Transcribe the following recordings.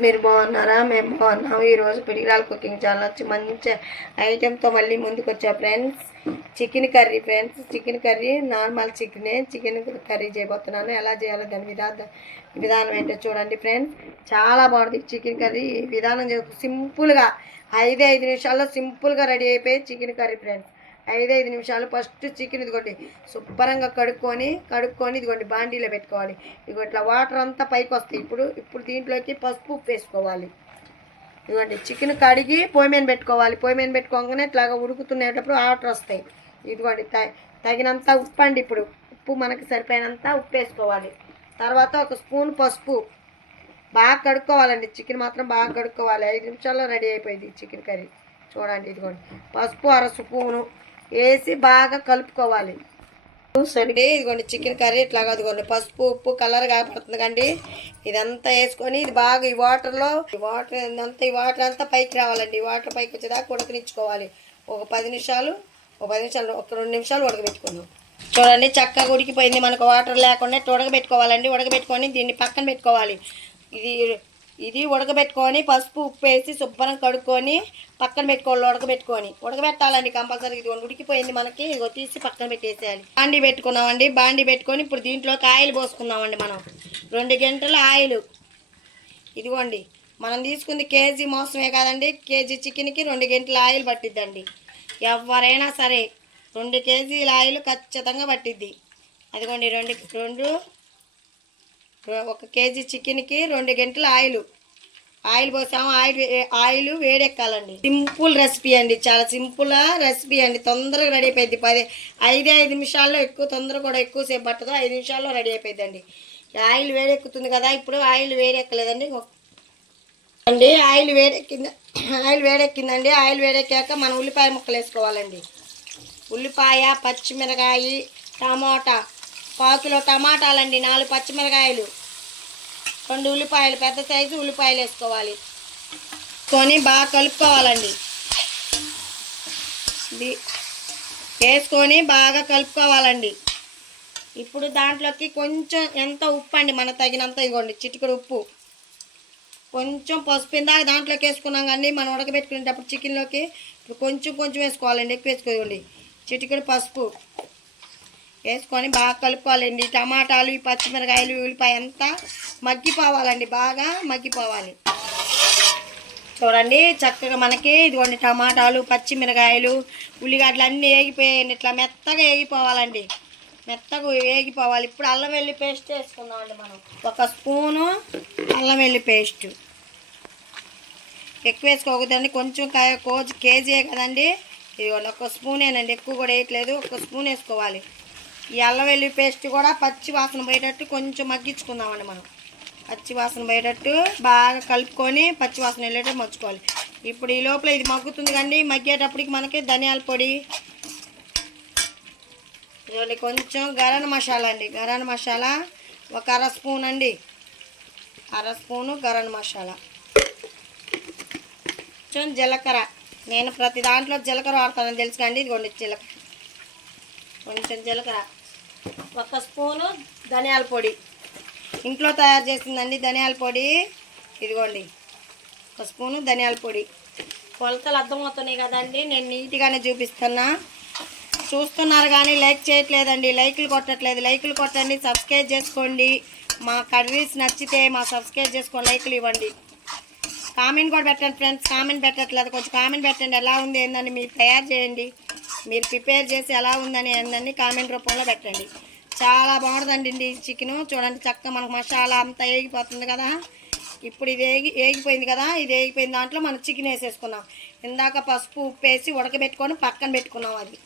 మీరు బాగున్నారా? మేము బాగున్నాము. ఈరోజు పిడిగిరాల కుకింగ్ ఛానల్ వచ్చి మంచి ఐటెంతో మళ్ళీ ముందుకు వచ్చా friends? Chicken curry friends. Chicken curry normal చికెనే. చికెన్ కర్రీ చేయబోతున్నాను. ఎలా చేయాలో దాని విధానం విధానం ఏంటో చూడండి ఫ్రెండ్స్. చాలా బాగుంటుంది చికెన్ కర్రీ. విధానం చే- సింపుల్గా ఐదు ఐదు నిమిషాల్లో సింపుల్గా రెడీ అయిపోయి చికెన్ కర్రీ ఫ్రెండ్స్. ఐదు ఐదు నిమిషాలు ఫస్ట్ చికెన్ ఇదిగోండి శుభ్రంగా కడుక్కొని కడుక్కొని ఇదిగోండి బాండీలో పెట్టుకోవాలి. ఇదిగో ఇట్లా వాటర్ అంతా పైకి వస్తాయి. ఇప్పుడు ఇప్పుడు దీంట్లోకి పసుపు ఉప్పు వేసుకోవాలి. ఇదిగోండి చికెన్ కడిగి పొయ్యి మీద పెట్టుకోవాలి. పొయ్యి మీద పెట్టుకోగానే ఇట్లాగా ఉడుకుతున్నప్పుడు వాటర్ వస్తాయి. ఇదిగోండి తగినంత ఉప్పు అండి ఇప్పుడు. ఉప్పు మనకి సరిపోయినంత ఉప్పు వేసుకోవాలి. తర్వాత ఒక స్పూన్ పసుపు. బాగా కడుక్కోవాలండి. చికెన్ మాత్రం బాగా కడుక్కోవాలి. ఐదు నిమిషాల్లో రెడీ అయిపోయింది చికెన్ కర్రీ. చూడండి ఇదిగోండి. పసుపు అర స్పూను. వేసి బాగా కలుపుకోవాలి. చూసండి ఇదిగోండి చికెన్ కర్రీ ఇట్లా అదిగోండి. పసుపు ఉప్పు కలర్ కాకపోతుంది కండి. ఇదంతా వేసుకొని ఇది బాగా ఈ వాటర్లో ఈ వాటర్ ఇదంతా ఈ వాటర్ అంతా పైకి రావాలండి. ఈ వాటర్ పైకి వచ్చేదాకా ఉడకనిచ్చుకోవాలి. ఒక పది నిమిషాలు ఒక పది నిమిషాలు ఒక రెండు నిమిషాలు ఉడకబెట్టుకుందాం. చూడండి చక్కగా ఉడికిపోయింది. మనకు వాటర్ లేకుండా ఉడకబెట్టుకోవాలండి. ఉడకబెట్టుకొని దీన్ని పక్కన పెట్టుకోవాలి. ఇది ఇది ఉడకబెట్టుకొని పసుపు ఉప్పు వేసి శుభ్రం కడుక్కొని పక్కన పెట్టుకోవాలి ఉడకబెట్టుకొని. ఉడకబెట్టాలండి కంపల్సరీ. ఇది ఉడికిపోయింది మనకి. ఇదిగో తీసి పక్కన పెట్టేసేయాలి. బాండి పెట్టుకున్నామండి. బాండీ పెట్టుకొని ఇప్పుడు దీంట్లోకి ఆయిల్ పోసుకుందామండి మనం. రెండు గంటల ఆయిల్. ఇదిగోండి. మనం తీసుకుంది కేజీ మోసమే కాదండి. కేజీ చికెన్కి రెండు గంటల ఆయిల్ పట్టిద్దండి. ఎవరైనా సరే రెండు కేజీల ఆయిల్ ఖచ్చితంగా పట్టిద్ది. అదిగోండి రెండు రెండు ఒక కేజీ చికెన్కి రెండు గంటల ఆయిల్. ఆయిల్ పోసాము. ఆయిల్ వే- ఆయిల్ వేడెక్కాలండి. సింపుల్ రెసిపీ అండి. చాలా సింపుల్ రెసిపీ అండి. తొందరగా రెడీ అయిపోయింది పది ఐదు ఐదు నిమిషాల్లో ఎక్కువ తొందర కూడా ఎక్కువసేపు పట్టదు. ఐదు నిమిషాల్లో రెడీ అయిపోయిందండి ఆయిల్ వేడెక్కుతుంది కదా ఇప్పుడు ఆయిల్ వేడెక్కలేదండి. అండి ఆయిల్ వేడెక్కింది. ఆయిల్ వేడెక్కిందండి. ఆయిల్ వేడెక్కాక మనం ఉల్లిపాయ ముక్కలు వేసుకోవాలండి. ఉల్లిపాయ పచ్చిమిరకాయ టమాటా. పావు కిలో టమాటాలండి. నాలుగు పచ్చిమిరకాయలు. రెండు ఉల్లిపాయలు పెద్ద సైజు ఉల్లిపాయలు వేసుకోవాలి. కొని బాగా కలుపుకోవాలండి. వేసుకొని బాగా కలుపుకోవాలండి. ఇప్పుడు దాంట్లోకి కొంచెం ఎంత ఉప్పు అండి మన తగినంత ఇవ్వండి చిటికడు ఉప్పు. కొంచెం పసుపు ఇందాక దాంట్లోకి వేసుకున్నాం కానీ మనం ఉడకబెట్టుకునేటప్పుడు చికెన్లోకి ఇప్పుడు కొంచెం కొంచెం వేసుకోవాలండి ఎక్కువ వేసుకోండి చిటికడు పసుపు. వేసుకొని బాగా కలుపుకోవాలండి. టమాటాలు ఈ పచ్చిమిరకాయలు ఉల్లిపాయ అంతా మగ్గిపోవాలండి. బాగా మగ్గిపోవాలి. చూడండి చక్కగా మనకి ఇదిగోండి టమాటాలు పచ్చిమిరకాయలు ఉల్లిగడ్డలు అన్నీ వేగిపోయాయండి. ఇట్లా మెత్తగా వేగిపోవాలండి. మెత్తగా వేగిపోవాలి. ఇప్పుడు అల్లం వెల్లి పేస్ట్ వేసుకుందామండి మనం. ఒక స్పూను అల్లం వెల్లి పేస్ట్. ఎక్కువ వేసుకోకూడదండి. కొంచెం కాయ కోజు కేజీయే కదండి. ఇదిగోండి ఒక స్పూనేనండి. ఎక్కువ కూడా వేయట్లేదు. ఒక స్పూన్ వేసుకోవాలి. ఈ అల్లం వెల్లి పేస్ట్ కూడా పచ్చి వాసన పోయేటట్టు కొంచెం మగ్గించుకుందామండి మనం. పచ్చి వాసన పోయేటట్టు బాగా కలుపుకొని పచ్చి వాసన వెళ్ళేటట్టు మర్చుకోవాలి. ఇప్పుడు ఈ లోపల ఇది మగ్గుతుంది కానీ మగ్గేటప్పటికి మనకి ధనియాల పొడి కొంచెం గరం మసాలా అండి. గరం మసాలా ఒక అర స్పూన్ అండి. అర స్పూను గరం మసాలా. కొంచెం జీలకర్ర. నేను ప్రతి దాంట్లో జీలకర్ర వాడతానని తెలుసు కండి. ఇదిగోండి జీలకర్ర. కొంచెం జీలకర్ర. ఒక స్పూను ధనియాల పొడి. ఇంట్లో తయారు చేసిందండి ధనియాల పొడి. ఇదిగోండి. ఒక స్పూను ధనియాల పొడి. కొలతలు అర్థమవుతున్నాయి కదండి. నేను నీట్గానే చూపిస్తున్నా. చూస్తున్నారు కానీ లైక్ చేయట్లేదండి. లైకులు కొట్టట్లేదు. లైకులు కొట్టండి. సబ్స్క్రైబ్ చేసుకోండి. మా కర్రీస్ నచ్చితే మా సబ్స్క్రైబ్ చేసుకోండి. లైకులు ఇవ్వండి. కామెంట్ కూడా పెట్టండి ఫ్రెండ్స్ కామెంట్ పెట్టట్లేదు. కొంచెం కామెంట్ పెట్టండి ఎలా ఉంది ఏందని మీరు తయారు చేయండి. మీరు ప్రిపేర్ చేసి ఎలా ఉందని ఏందని కామెంట్ రూపంలో పెట్టండి. చాలా బాగుంటుందండి ఈ చికెను. చూడండి చక్కగా మనకు మసాలా అంతా వేగిపోతుంది కదా. ఇప్పుడు ఇది వేగి వేగిపోయింది కదా. ఇది వేగిపోయిన దాంట్లో మనం చికెన్ వేసేసుకున్నాం ఇందాక పసుపు ఉప్పు వేసి ఉడకబెట్టుకొని పక్కన పెట్టుకున్నాం అది.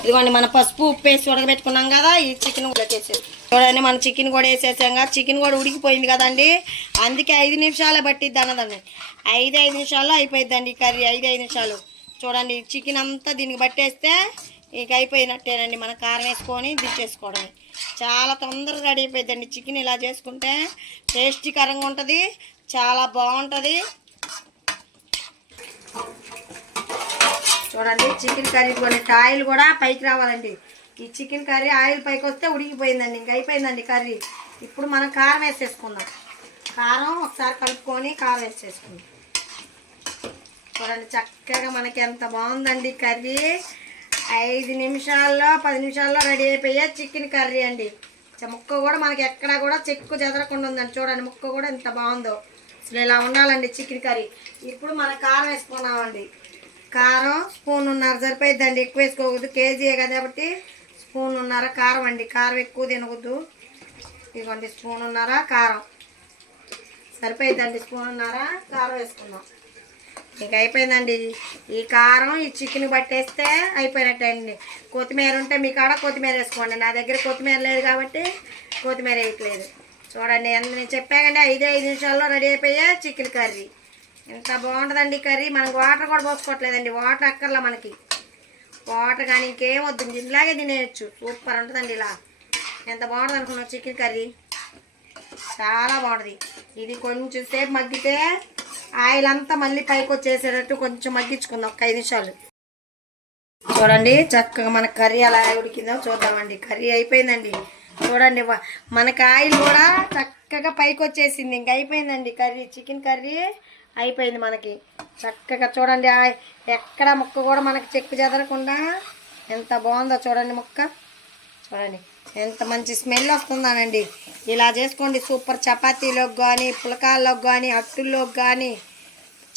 ఇదిగోండి మన పసుపు ఉప్పు వేసి ఉడకబెట్టుకున్నాం కదా ఈ చికెన్ కూడా వేసేసి చూడండి మన చికెన్ కూడా వేసేసాం కదా చికెన్ కూడా ఉడికిపోయింది కదండి. అందుకే ఐదు నిమిషాలు పట్టిద్ది అన్నదండి. ఐదు ఐదు నిమిషాల్లో అయిపోయిద్దండి ఈ కర్రీ ఐదు ఐదు నిమిషాలు. చూడండి చికెన్ అంతా దీనికి పట్టేస్తే ఇక అయిపోయినట్టేనండి మన కారం వేసుకొని దించేసుకోవడమే. చాలా తొందరగా రెడీ అయిపోయిందండి చికెన్ ఇలా చేసుకుంటే. టేస్టీకరంగా ఉంటుంది చాలా బాగుంటుంది. చూడండి చికెన్ కర్రీ కొన్ని ఆయిల్ కూడా పైకి రావాలండి. ఈ చికెన్ కర్రీ ఆయిల్ పైకి వస్తే ఉడికిపోయిందండి ఇంక అయిపోయిందండి కర్రీ. ఇప్పుడు మనం కారం వేసేసుకుందాం. కారం ఒకసారి కలుపుకొని కారం వేసేసుకుందాం. చూడండి చక్కగా మనకి ఎంత బాగుందండి కర్రీ. ఐదు నిమిషాల్లో పది నిమిషాల్లో రెడీ అయిపోయే చికెన్ కర్రీ అండి. ముక్క కూడా మనకి ఎక్కడ కూడా చెక్కు చెదరకుండా ఉందండి. చూడండి ముక్క కూడా ఎంత బాగుందో. అసలు ఇలా ఉండాలండి చికెన్ కర్రీ. ఇప్పుడు మనం కారం వేసుకున్నామండి. కారం స్పూన్ ఉన్నారు. సరిపోయిద్దండి. ఎక్కువ వేసుకోకూడదు. కేజీయే కదా కాబట్టి స్పూన్ ఉన్నారా కారం అండి. కారం ఎక్కువ తినకూడదు. ఇదిగోండి స్పూన్ ఉన్నారా కారం. సరిపోయిద్దండి. స్పూన్ ఉన్నారా కారం వేసుకుందాం. ఇక అయిపోయిందండి. ఈ కారం ఈ చికెన్ పట్టేస్తే అయిపోయినట్టండి కొత్తిమీర ఉంటే మీ కాడ కొత్తిమీర వేసుకోండి. నా దగ్గర కొత్తిమీర లేదు కాబట్టి కొత్తిమీర వేయట్లేదు. చూడండి ఎంత నేను చెప్పాకండి ఐదే ఐదు నిమిషాల్లో రెడీ అయిపోయా చికెన్ కర్రీ. ఎంత బాగుంటుందండి కర్రీ. మనకు వాటర్ కూడా పోసుకోవట్లేదండి. వాటర్ అక్కర్లా మనకి. వాటర్ కానీ ఇంకేం వద్దు. ఇలాగే తినేయచ్చు. సూపర్ ఉంటుందండి ఇలా. ఎంత బాగుంటుంది అనుకున్నావు చికెన్ కర్రీ? చాలా బాగుంటుంది. ఇది కొంచెం సేపు మగ్గితే ఆయిల్ అంతా మళ్ళీ పైకి వచ్చేసేటట్టు కొంచెం మగ్గించుకుందాం. ఒక ఐదు నిమిషాలు. చూడండి చక్కగా మన కర్రీ అలా ఉడికిందో చూద్దామండి. కర్రీ అయిపోయిందండి. చూడండి మనకి ఆయిల్ కూడా చక్కగా పైకి వచ్చేసింది. ఇంక అయిపోయిందండి కర్రీ చికెన్ కర్రీ. అయిపోయింది మనకి. చక్కగా చూడండి ఎక్కడ ముక్క కూడా మనకి చెక్కు చెదరకుండా ఎంత బాగుందో చూడండి ముక్క. చూడండి ఎంత మంచి స్మెల్ వస్తుందానండి. ఇలా చేసుకోండి సూపర్ చపాతీలోకి కానీ పులకాల్లోకి కానీ అట్టుల్లోకి కానీ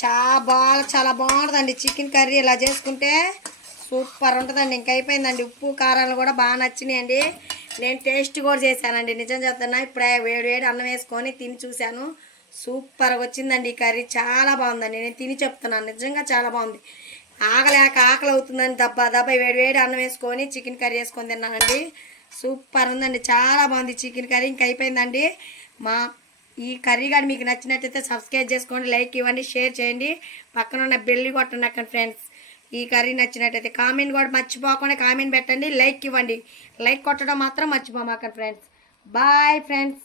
చాలా బాగా చాలా బాగుంటుందండి చికెన్ కర్రీ ఇలా చేసుకుంటే. సూపర్ ఉంటుందండి ఇంక అయిపోయిందండి. ఉప్పు కారాలు కూడా బాగా నచ్చినాయండి. నేను టేస్ట్ కూడా చేశానండి నిజం చెప్తున్నా. ఇప్పుడే వేడి వేడి అన్నం వేసుకొని తిని చూశాను. సూపర్గా వచ్చిందండి ఈ కర్రీ. చాలా బాగుందండి. నేను తిని చెప్తున్నాను. నిజంగా చాలా బాగుంది. ఆకలేక ఆకలి అవుతుందని దబ్బా దబ్బా వేడి వేడి అన్నం వేసుకొని చికెన్ కర్రీ వేసుకొని తిన్నానండి. సూపర్ ఉందండి. చాలా బాగుంది చికెన్ కర్రీ. ఇంక అయిపోయిందండి. మా ఈ కర్రీ కానీ మీకు నచ్చినట్టయితే సబ్స్క్రైబ్ చేసుకోండి లైక్ ఇవ్వండి షేర్ చేయండి. పక్కన ఉన్న బెల్లి కొట్టండి అక్కడ ఫ్రెండ్స్. ఈ కర్రీ నచ్చినట్టయితే కామెంట్ కూడా మర్చిపోకుండా కామెంట్ పెట్టండి లైక్ ఇవ్వండి. లైక్ కొట్టడం మాత్రం మర్చిపోమాకండి ఫ్రెండ్స్. Bye friends.